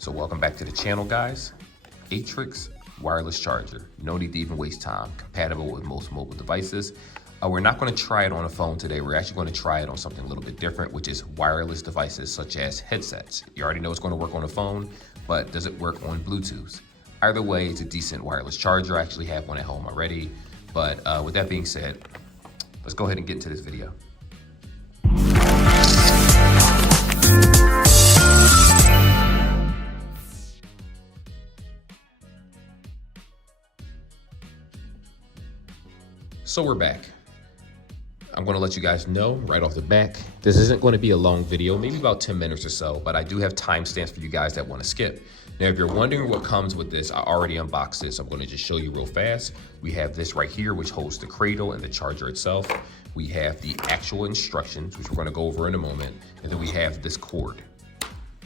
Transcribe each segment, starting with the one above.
So welcome back to the channel, guys. Atrix wireless charger. No need to even waste time. Compatible with most mobile devices. We're not going to try it on a phone today. We're actually going to try it on something a little bit different, which is wireless devices such as headsets. You already know it's going to work on a phone, but does it work on Bluetooth? Either way, it's a decent wireless charger. I actually have one at home already. But with that being said, let's go ahead and get into this video. So we're back. I'm going to let you guys know right off the bat, this isn't going to be a long video, maybe about 10 minutes or so, but I do have timestamps for you guys that want to skip. Now, if you're wondering what comes with this, I already unboxed this. I'm going to just show you real fast. We have this right here, which holds the cradle and the charger itself. We have the actual instructions, which we're going to go over in a moment. And then we have this cord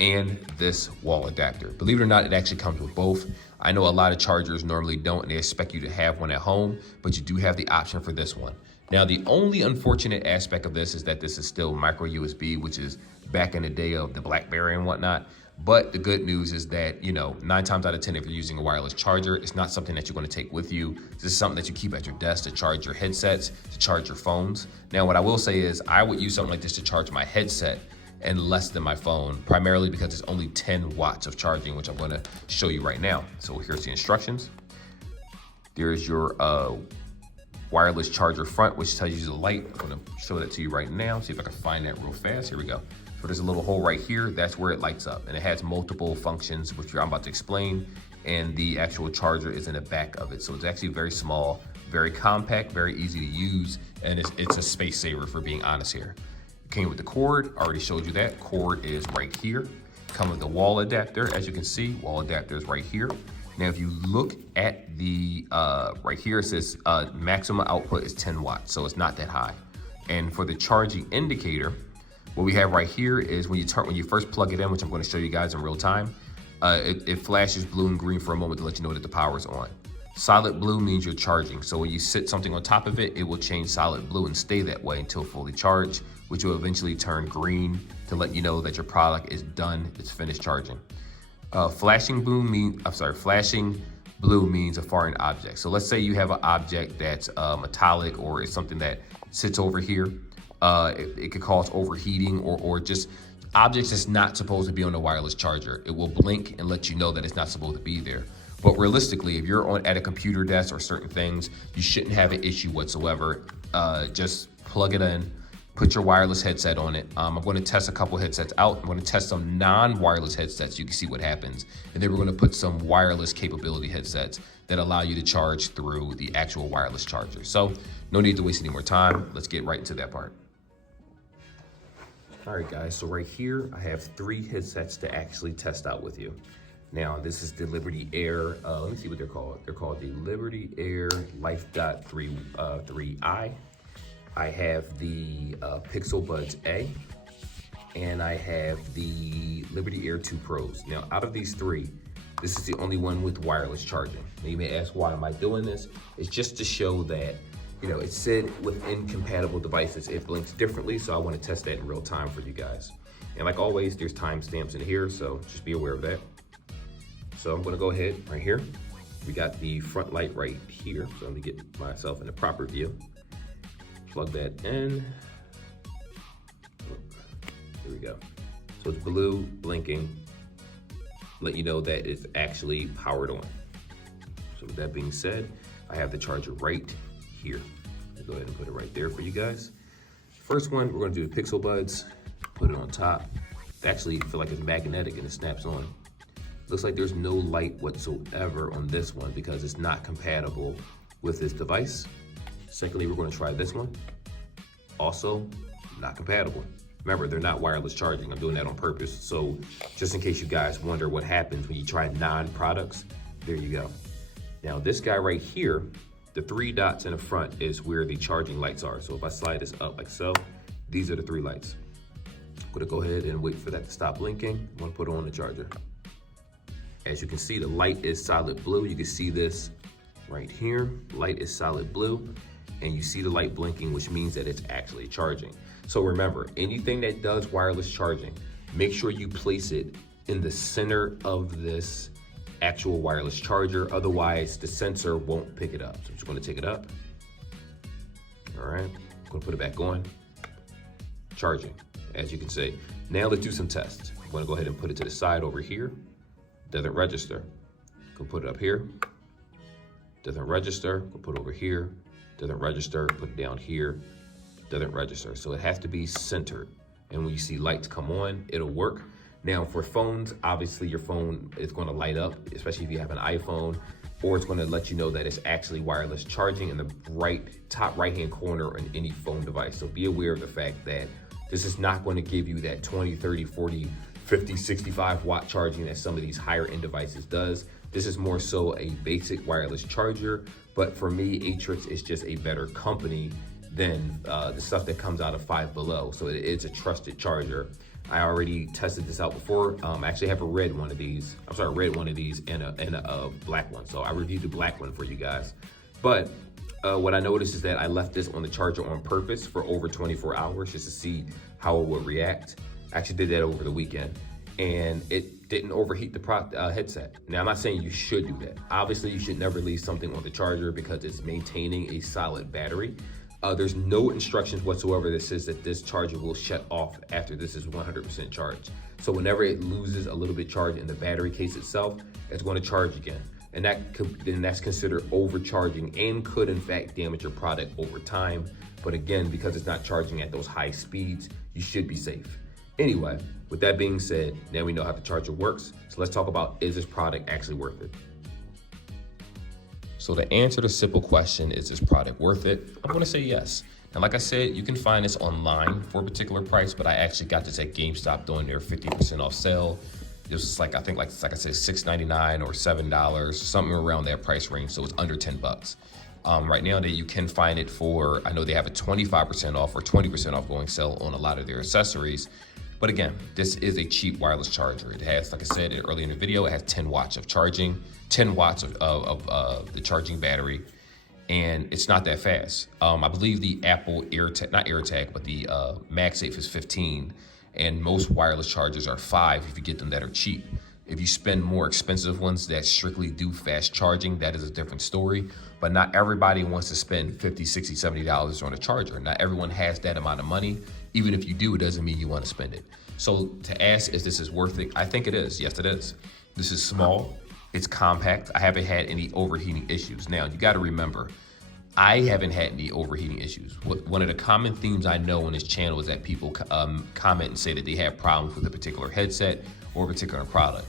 and this wall adapter. Believe it or not, it actually comes with both. I know a lot of chargers normally don't, and they expect you to have one at home, but you do have the option for this one. Now, the only unfortunate aspect of this is that this is still micro USB, which is back in the day of the BlackBerry and whatnot. But the good news is that, 9 times out of 10, if you're using a wireless charger, it's not something that you're going to take with you. This is something that you keep at your desk to charge your headsets, to charge your phones. Now, what I will say is I would use something like this to charge my headset and less than my phone, primarily because it's only 10 watts of charging, which I'm going to show you right now. So here's the instructions. There's your wireless charger front, which tells you the light. I'm going to show that to you right now. See if I can find that real fast. Here we go. So there's a little hole right here. That's where it lights up, and it has multiple functions, which I'm about to explain. And the actual charger is in the back of it. So it's actually very small, very compact, very easy to use, and it's a space saver, for being honest here. Came with the cord, already showed you that. Cord is right here. Come with the wall adapter. As you can see, wall adapter is right here. Now, if you look at the, right here, it says maximum output is 10 watts, so it's not that high. And for the charging indicator, what we have right here is when you first plug it in, which I'm going to show you guys in real time, it flashes blue and green for a moment to let you know that the power is on. Solid blue means you're charging. So when you sit something on top of it, it will change solid blue and stay that way until fully charged, which will eventually turn green to let you know that your product is done, it's finished charging. Flashing blue means a foreign object. So let's say you have an object that's metallic, or it's something that sits over here. It could cause overheating or just objects that's not supposed to be on a wireless charger. It will blink and let you know that it's not supposed to be there. But realistically, if you're at a computer desk or certain things, you shouldn't have an issue whatsoever. Just plug it in, put your wireless headset on it. I'm going to test a couple headsets out. I'm going to test some non-wireless headsets so you can see what happens. And then we're going to put some wireless capability headsets that allow you to charge through the actual wireless charger. So no need to waste any more time. Let's get right into that part. All right, guys, so right here, I have 3 headsets to actually test out with you. Now, this is the Liberty Air, let me see what they're called. They're called the Liberty Air LifeDot 3i. I have the Pixel Buds A, and I have the Liberty Air 2 Pros. Now, out of these 3, this is the only one with wireless charging. Now, you may ask, why am I doing this? It's just to show that, it said with incompatible devices, it blinks differently, so I want to test that in real time for you guys. And like always, there's timestamps in here, so just be aware of that. So I'm going to go ahead right here. We got the front light right here, so let me get myself in the proper view. Plug that in. Here we go. So it's blue, blinking, let you know that it's actually powered on. So with that being said, I have the charger right here. I'll go ahead and put it right there for you guys. First one, we're going to do the Pixel Buds. Put it on top. They actually feel like it's magnetic and it snaps on. Looks like there's no light whatsoever on this one because it's not compatible with this device. Secondly, we're going to try this one. Also, not compatible. Remember, they're not wireless charging. I'm doing that on purpose. So just in case you guys wonder what happens when you try non-products, there you go. Now this guy right here, the 3 dots in the front is where the charging lights are. So if I slide this up like so, these are the 3 lights. I'm gonna go ahead and wait for that to stop blinking. I'm gonna put it on the charger. As you can see, the light is solid blue. You can see this right here. Light is solid blue, and you see the light blinking, which means that it's actually charging. So remember, anything that does wireless charging, make sure you place it in the center of this actual wireless charger. Otherwise, the sensor won't pick it up. So I'm just gonna take it up. All right, I'm gonna put it back on. Charging, as you can see. Now let's do some tests. I'm gonna go ahead and put it to the side over here. Doesn't register. Go put it up here. Doesn't register. Go put it over here. Doesn't register. Put it down here. Doesn't register. So it has to be centered. And when you see lights come on, it'll work. Now for phones, obviously your phone is gonna light up, especially if you have an iPhone, or it's gonna let you know that it's actually wireless charging in the top right-hand corner on any phone device. So be aware of the fact that this is not gonna give you that 20, 30, 40, 50, 65 watt charging that some of these higher end devices does. This is more so a basic wireless charger, but for me, Atrix is just a better company than the stuff that comes out of Five Below. So it's a trusted charger. I already tested this out before. I actually have a red one of these. I'm sorry, red one of these and a black one. So I reviewed the black one for you guys. But what I noticed is that I left this on the charger on purpose for over 24 hours just to see how it would react. I actually did that over the weekend, and it didn't overheat the headset. Now, I'm not saying you should do that. Obviously, you should never leave something on the charger because it's maintaining a solid battery. There's no instructions whatsoever that says that this charger will shut off after this is 100% charged. So whenever it loses a little bit charge in the battery case itself, it's going to charge again. And that's considered overcharging and could in fact damage your product over time. But again, because it's not charging at those high speeds, you should be safe. Anyway, with that being said, now we know how the charger works. So let's talk about, is this product actually worth it? So to answer the simple question, is this product worth it? I'm gonna say yes. And like I said, you can find this online for a particular price, but I actually got this at GameStop doing their 50% off sale. It was like, I think like I said, $6.99 or $7, something around that price range. So it's under 10 bucks. Right now that you can find it for, I know they have a 25% off or 20% off going sale on a lot of their accessories. But again, this is a cheap wireless charger. It has, like I said earlier in the video, it has 10 watts of charging, 10 watts of the charging battery, and it's not that fast. I believe the Apple AirTag, not AirTag, but the MagSafe is 15, and most wireless chargers are 5 if you get them that are cheap. If you spend more expensive ones that strictly do fast charging, that is a different story. But not everybody wants to spend $50, $60, $70 on a charger. Not everyone has that amount of money. Even if you do, it doesn't mean you want to spend it. So to ask if this is worth it, I think it is. Yes, it is. This is small. It's compact. I haven't had any overheating issues. Now, you got to remember, I haven't had any overheating issues. One of the common themes I know on this channel is that people comment and say that they have problems with a particular headset or a particular product.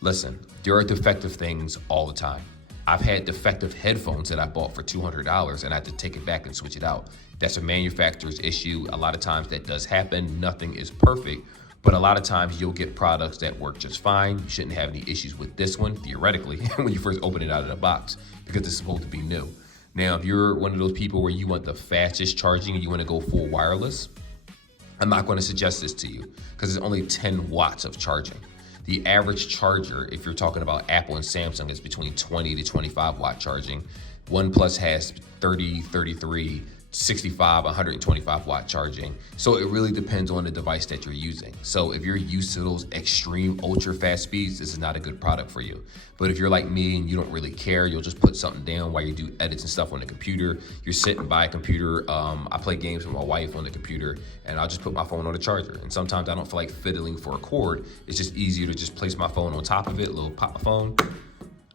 Listen, there are defective things all the time. I've had defective headphones that I bought for $200 and I had to take it back and switch it out. That's a manufacturer's issue. A lot of times that does happen. Nothing is perfect, but a lot of times you'll get products that work just fine. You shouldn't have any issues with this one, theoretically, when you first open it out of the box, because it's supposed to be new. Now, if you're one of those people where you want the fastest charging and you want to go full wireless, I'm not going to suggest this to you because it's only 10 watts of charging. The average charger, if you're talking about Apple and Samsung, is between 20 to 25 watt charging. OnePlus has 30, 33, 65, 125 watt charging. So it really depends on the device that you're using. So if you're used to those extreme ultra fast speeds, this is not a good product for you. But if you're like me and you don't really care, you'll just put something down while you do edits and stuff on the computer. You're sitting by a computer. I play games with my wife on the computer and I'll just put my phone on the charger. And sometimes I don't feel like fiddling for a cord. It's just easier to just place my phone on top of it, a little pop my phone,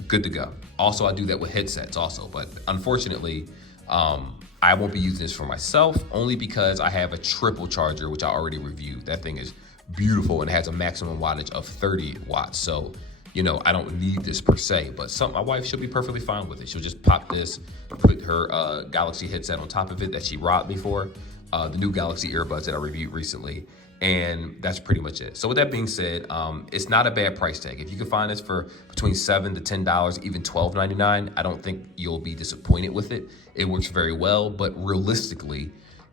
good to go. Also, I do that with headsets also, but unfortunately, I won't be using this for myself only because I have a triple charger, which I already reviewed. That thing is beautiful and has a maximum wattage of 30 watts. So, you know, I don't need this per se, but my wife, she'll be perfectly fine with it. She'll just pop this, put her Galaxy headset on top of it that she robbed me for, the new Galaxy earbuds that I reviewed recently. And that's pretty much it. So with that being said, it's not a bad price tag. If you can find this for between $7 to $10, even $12.99, I don't think you'll be disappointed with it. It works very well, but realistically,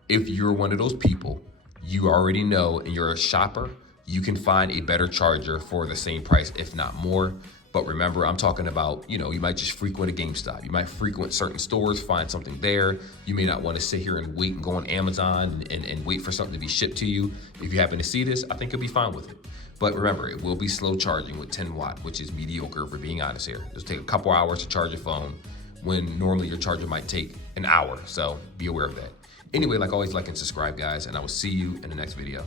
if you're one of those people, you already know and you're a shopper, you can find a better charger for the same price, if not more. But remember, I'm talking about, you know, you might just frequent a GameStop. You might frequent certain stores, find something there. You may not want to sit here and wait and go on Amazon and wait for something to be shipped to you. If you happen to see this, I think you'll be fine with it. But remember, it will be slow charging with 10 watt, which is mediocre for being honest here. It'll take a couple hours to charge your phone when normally your charger might take an hour. So be aware of that. Anyway, like always, like and subscribe, guys, and I will see you in the next video.